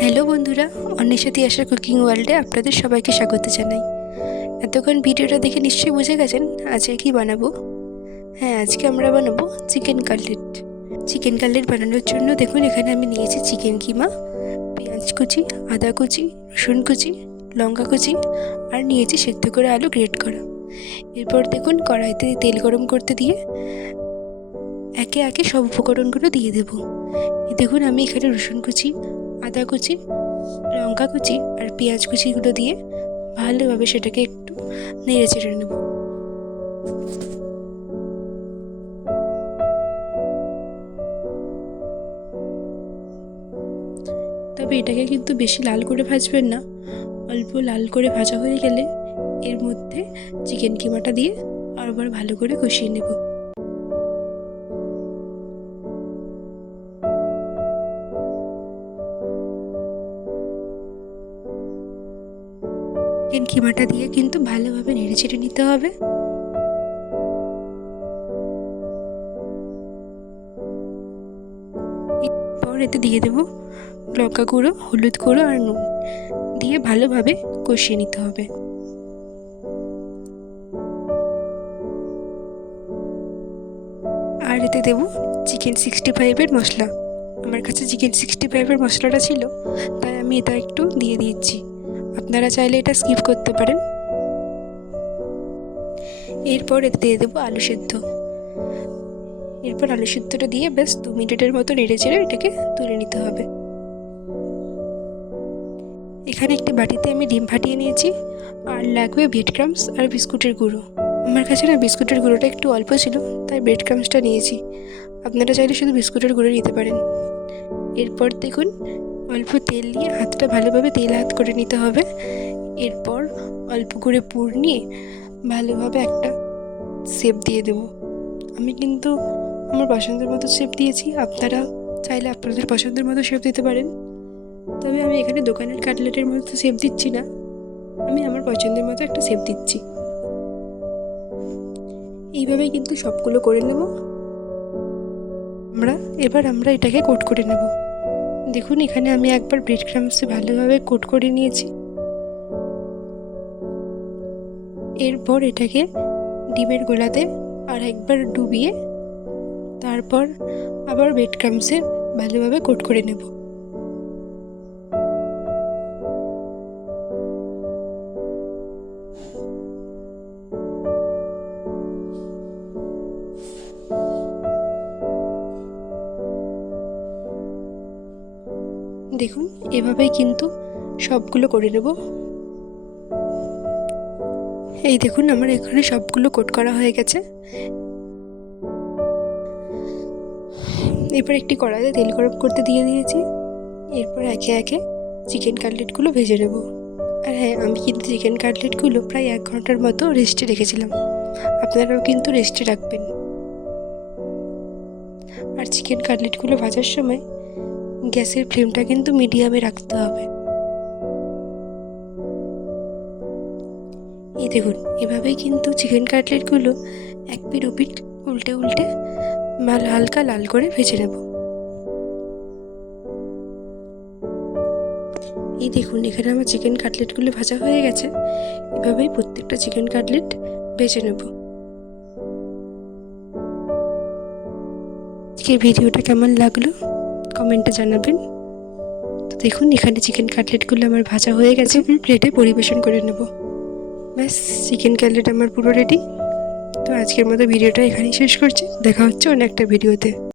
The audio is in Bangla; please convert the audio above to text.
হ্যালো বন্ধুরা, অন্বেষা তিয়াশার কুকিং ওয়ার্ল্ডে আপনাদের সবাইকে স্বাগত জানাই। এতক্ষণ ভিডিওটা দেখে নিশ্চয়ই বুঝে গেছেন আজকে কি বানাবো। হ্যাঁ, আজকে আমরা বানাবো চিকেন কাটলেট। চিকেন কাটলেট বানানোর জন্য দেখুন এখানে আমি নিয়েছি চিকেন কিমা, পেঁয়াজ কুচি, আদা কুচি, রসুন কুচি, লঙ্কা কুচি আর নিয়েছি সেদ্ধ করে আলু গ্রেট করা। এরপর দেখুন কড়াইতে তেল গরম করতে দিয়ে একে একে সব উপকরণগুলো দিয়ে দেবো। দেখুন আমি এখানে রসুন কুচি, আদা কুচি, লঙ্কা কুচি আর পেঁয়াজ কুচিগুলো দিয়ে ভালোভাবে সেটাকে একটু নেড়ে চেড়ে নেব। তবে এটাকে কিন্তু বেশি লাল করে ভাজবেন না, অল্প লাল করে ভাজা হয়ে গেলে এর মধ্যে চিকেন কিমাটা দিয়ে আবার ভালো করে কষিয়ে নেব। চিকেন কিমাটা দিয়ে কিন্তু ভালোভাবে নেড়ে চেড়ে নিতে হবে। এরপর এতে দিয়ে দেব লঙ্কা গুঁড়ো, হলুদ গুঁড়ো আর নুন দিয়ে ভালোভাবে কষিয়ে নিতে হবে। আর এতে দেব চিকেন 65-এর মশলা। আমার কাছে চিকেন 65-এর মশলাটা ছিল, তাই আমি এটা একটু দিয়ে দিচ্ছি। আপনারা চাইলে এটা স্কিপ করতে পারেন। এরপর এতে দিয়ে দেবো আলু সেদ্ধ। এরপর আলু সেদ্ধটা দিয়ে বেশ 2 মিনিটের মতো নেড়ে চেড়ে এটাকে তুলে নিতে হবে। এখানে একটি বাটিতে আমি ডিম ফাটিয়ে নিয়েছি, আর লাগবে ব্রেড ক্রাম্বস আর বিস্কুটের গুঁড়ো। আমার কাছে না বিস্কুটের গুঁড়োটা একটু অল্প ছিল, তাই ব্রেড ক্রাম্বসটা নিয়েছি। আপনারা চাইলে শুধু বিস্কুটের গুঁড়ো নিতে পারেন। এরপর দেখুন অল্প তেল নিয়ে হাতটা ভালোভাবে তেল হাত করে নিতে হবে। এরপর অল্প করে পুর নিয়ে ভালোভাবে একটা শেপ দিয়ে দেব। আমি কিন্তু আমার পছন্দের মতো শেপ দিয়েছি, আপনারা চাইলে আপনাদের পছন্দের মতো শেপ দিতে পারেন। তবে আমি এখানে দোকানের কাটলেটের মতো শেপ দিচ্ছি না, আমি আমার পছন্দের মতো একটা শেপ দিচ্ছি। এইভাবেই কিন্তু সবগুলো করে নেব। এবার আমরা এটাকে কোট করে নেব। দেখুন এখানে আমি একবার ব্রেড ক্রাম্বসে ভালোভাবে কোট করে নিয়েছি। এরপর এটাকে ডিমের গোলাতে আর একবার ডুবিয়ে তারপর আবার ব্রেড ক্রাম্বসে ভালোভাবে কোট করে নেব। দেখুন এভাবেই কিন্তু সবগুলো করে নেব। এই দেখুন আমার এখানে সবগুলো কোট করা হয়ে গেছে। এরপর একটি কড়াইতে তেল গরম করতে দিয়ে দিয়েছি। এরপর একে একে চিকেন কাটলেটগুলো ভেজে নেব। আর হ্যাঁ, আমি কিন্তু চিকেন কাটলেটগুলো প্রায় 1 ঘন্টার মতো রেস্টে রেখেছিলাম, আপনারাও কিন্তু রেস্টে রাখবেন। আর চিকেন কাটলেটগুলো ভাজার সময় গ্যাসের ফ্লেমটা কিন্তু মিডিয়ামে রাখতে হবে। এই দেখুন এভাবেই কিন্তু চিকেন কাটলেটগুলো এক পিঠ ওপিঠ উল্টে উল্টে হালকা লাল করে ভেজে নেব। এই দেখুন এখানে আমার চিকেন কাটলেটগুলো ভাজা হয়ে গেছে। এভাবেই প্রত্যেকটা চিকেন কাটলেট ভেজে নেব। আজকের ভিডিওটা কেমন লাগলো কমেন্টে জানাবেন। তো দেখুন এখানে চিকেন কাটলেটগুলো আমার ভাজা হয়ে গেছে, প্লেটে পরিবেশন করে নেব। ব্যাস, চিকেন কাটলেট আমার পুরো রেডি। তো আজকের মতো ভিডিওটা এখানেই শেষ করছি। দেখা হচ্ছে অন্য একটা ভিডিওতে।